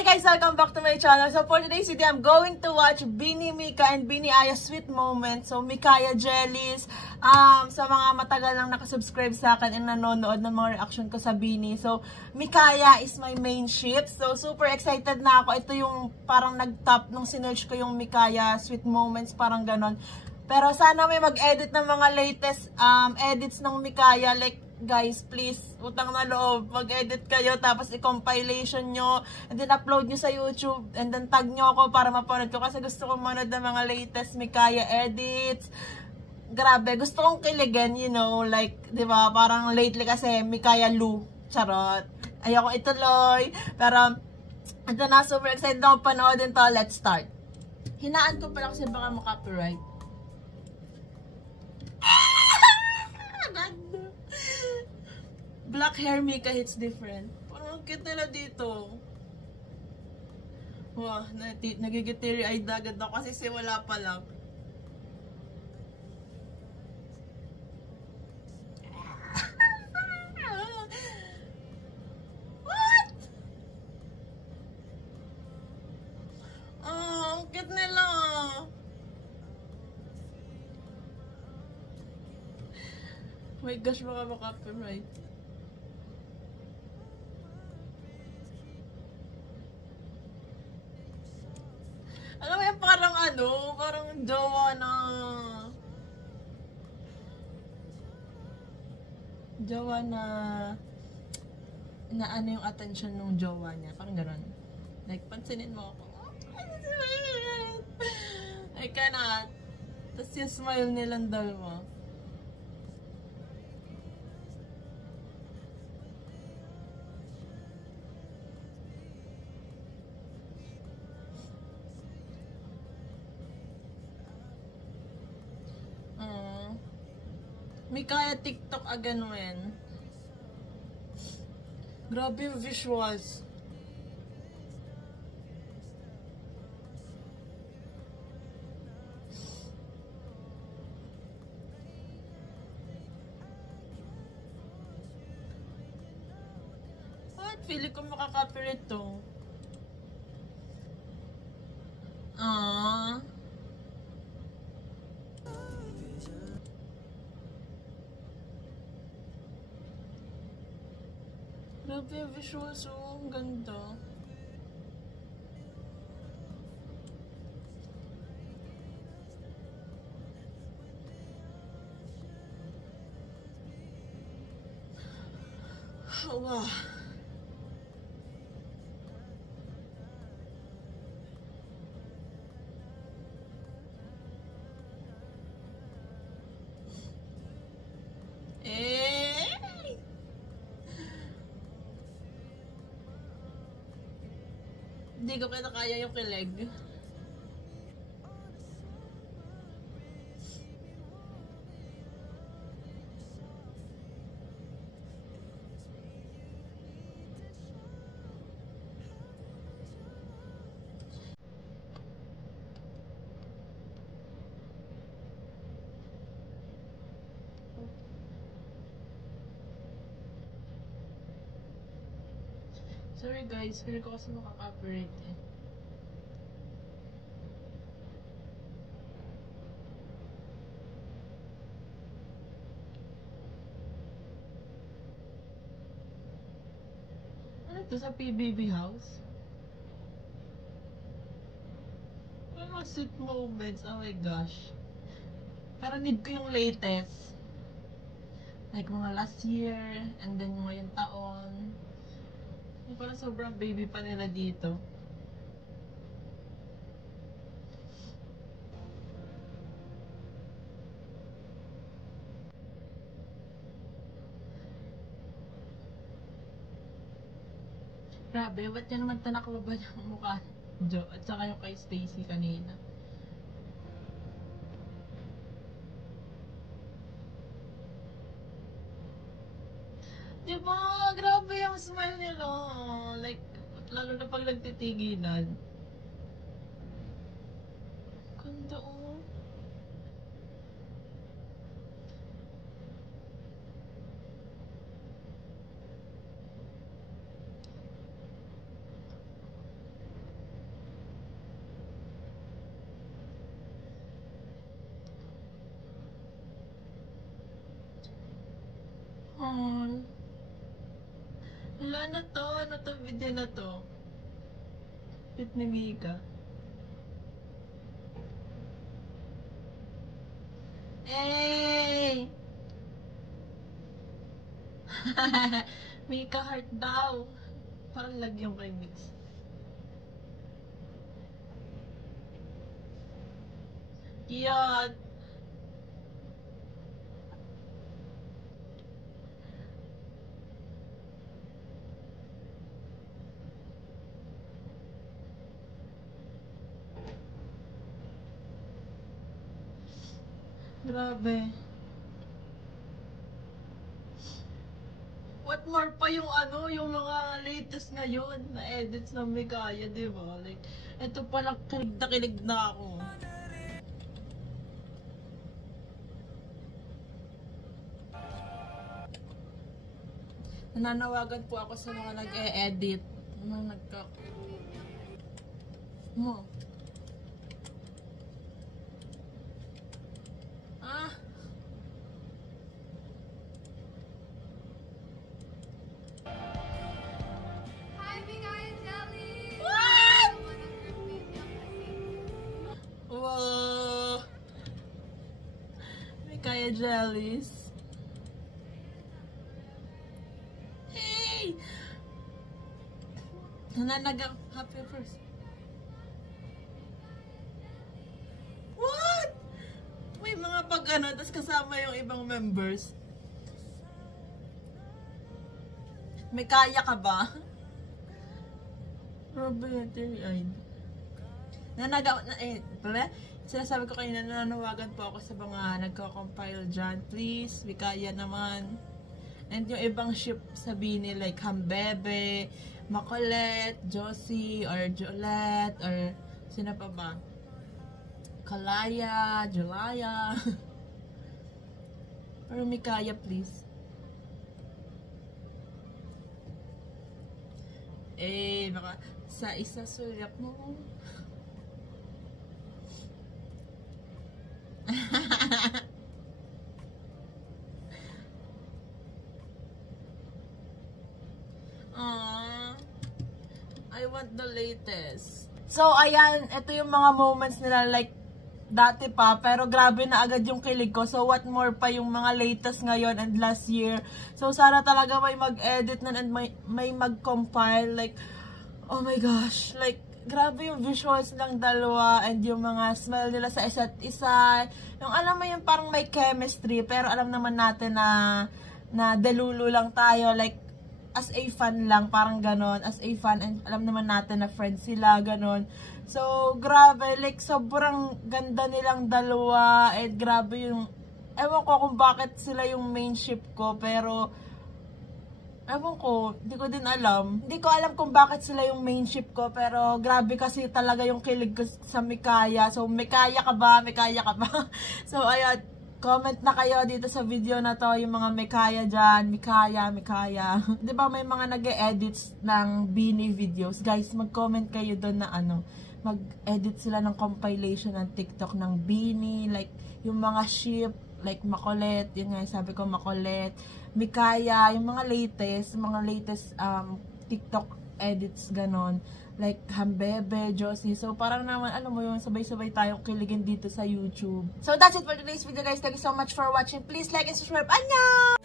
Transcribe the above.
Hi guys! Welcome back to my channel. So for today's video, I'm going to watch Beanie Mika and Beanie Aya Sweet Moments. So Mikaya Jellies, sa mga matagal lang nakasubscribe sa akin and nanonood ng mga reaction ko sa Beanie. So Mikaya is my main ship. So super excited na ako. Ito yung parang nag-top nung sinearch ko yung Mikaya Sweet Moments, parang ganon. Pero sana may mag-edit ng mga latest edits ng Mikaya. Like, guys, please, utang na loob, mag-edit kayo, tapos i-compilation nyo, and then upload nyo sa YouTube, and then tag nyo ako para mapanood ko, kasi gusto ko manood ng mga latest Mikaya edits. Grabe, gusto kong kiligin, you know, like, di ba, parang lately kasi Mikaya Lu, charot. Ayoko ituloy, pero, ito na, super excited ako panoodin to. Let's start. Hinaan ko pala kasi baka makapiright. Black hair Mika hits different. Parang cute nila dito. Wow, nagigitiri ay dagad ako kasi simula pa lang. What? Oh, ang cute nila. Oh my gosh, baka makapiright. Alam mo yan, parang ano, parang jowa na ano yung attention ng jowa niya, parang gano'n. Like, pansinin mo ako. I cannot. Tapos yung smile nilang dalawa. Mikaya TikTok again when. Grabe yung visuals. What? Feeling ko makaka-copyright to. Grabe yung visuals, oh, ang ganda. Wow. Hindi ko kaya yung kilig. Sorry guys, feeling ko kasi makaka-copyright eh. Ano to, sa PBB house? Mga sweet moments, oh my gosh. Parang need ko yung latest. Like mga last year, and then ngayong taon. Parang sobrang baby pa nila dito. Grabe, ba't yan naman tanaklaban yung mukha ni Jo at saka yung kay Stacy kanina? Diba? Grabe yung smile nila. Like, lalo na pag nagtitigilan. Ganda oh. Oh. Wala na to. Ano to video na to? Fit ni Mika. Hey! Mika heart daw. Parang lagyan kay Mix. Cute! Grabe. What more pa yung yung mga latest ngayon na edits ng Mikaya, di ba? Like, eto pala, kilig na ako. Nananawagan po ako sa mga nag-e-edit. Mga mo. Wow! Mikaya Jellies. Hey! Nananagang happy first. What? May mga pag-ano, tas kasama yung ibang members. May kaya ka ba? Grabe, teary-eyed. Sinasabi ko kanina, nananawagan po ako sa mga nagko-compile dyan. Please, Mikaya naman. And yung ibang ship sabihin like Hambebe, Macolette, Josie, or Jolette, or sino pa ba? Kalaya, Julaya. Pero Mikaya, please. Baka sa isa sulyak mo. I want the latest. So, ayan, ito yung mga moments nila like dati pa, pero grabe na agad yung kilig ko. So, what more pa yung mga latest ngayon and last year. So, sana talaga may mag-edit na and may mag-compile. Like, oh my gosh, like, grabe yung visuals ng dalawa and yung mga smile nila sa isa't isa. Yung alam mo yung parang may chemistry, pero alam naman natin na delulu lang tayo, like as a fan lang, parang ganon, as a fan, and alam naman natin na friends sila, ganon. So, grabe, like sobrang ganda nilang dalawa, and grabe yung, ewan ko kung bakit sila yung main ship ko, pero ewan ko, hindi ko din alam. Hindi ko alam kung bakit sila yung main ship ko, pero grabe kasi talaga yung kilig ko sa Mikaya. So, Mikaya ka ba? Mikaya ka ba? So, ayan, comment na kayo dito sa video na to, yung mga Mikaya dyan. Mikaya, Mikaya. Diba may mga nag-e-edits ng Beanie videos? Guys, mag-comment kayo doon na mag-edit sila ng compilation ng TikTok ng Beanie, like yung mga ship, like Macolette, yun nga, sabi ko Macolette, Mikaya, yung mga latest TikTok edits, ganon. Like Hambebe, Josie. So, parang naman, alam mo yun, sabay-sabay tayong kiligin dito sa YouTube. So, that's it for today's video, guys. Thank you so much for watching. Please like and subscribe. Annyeong!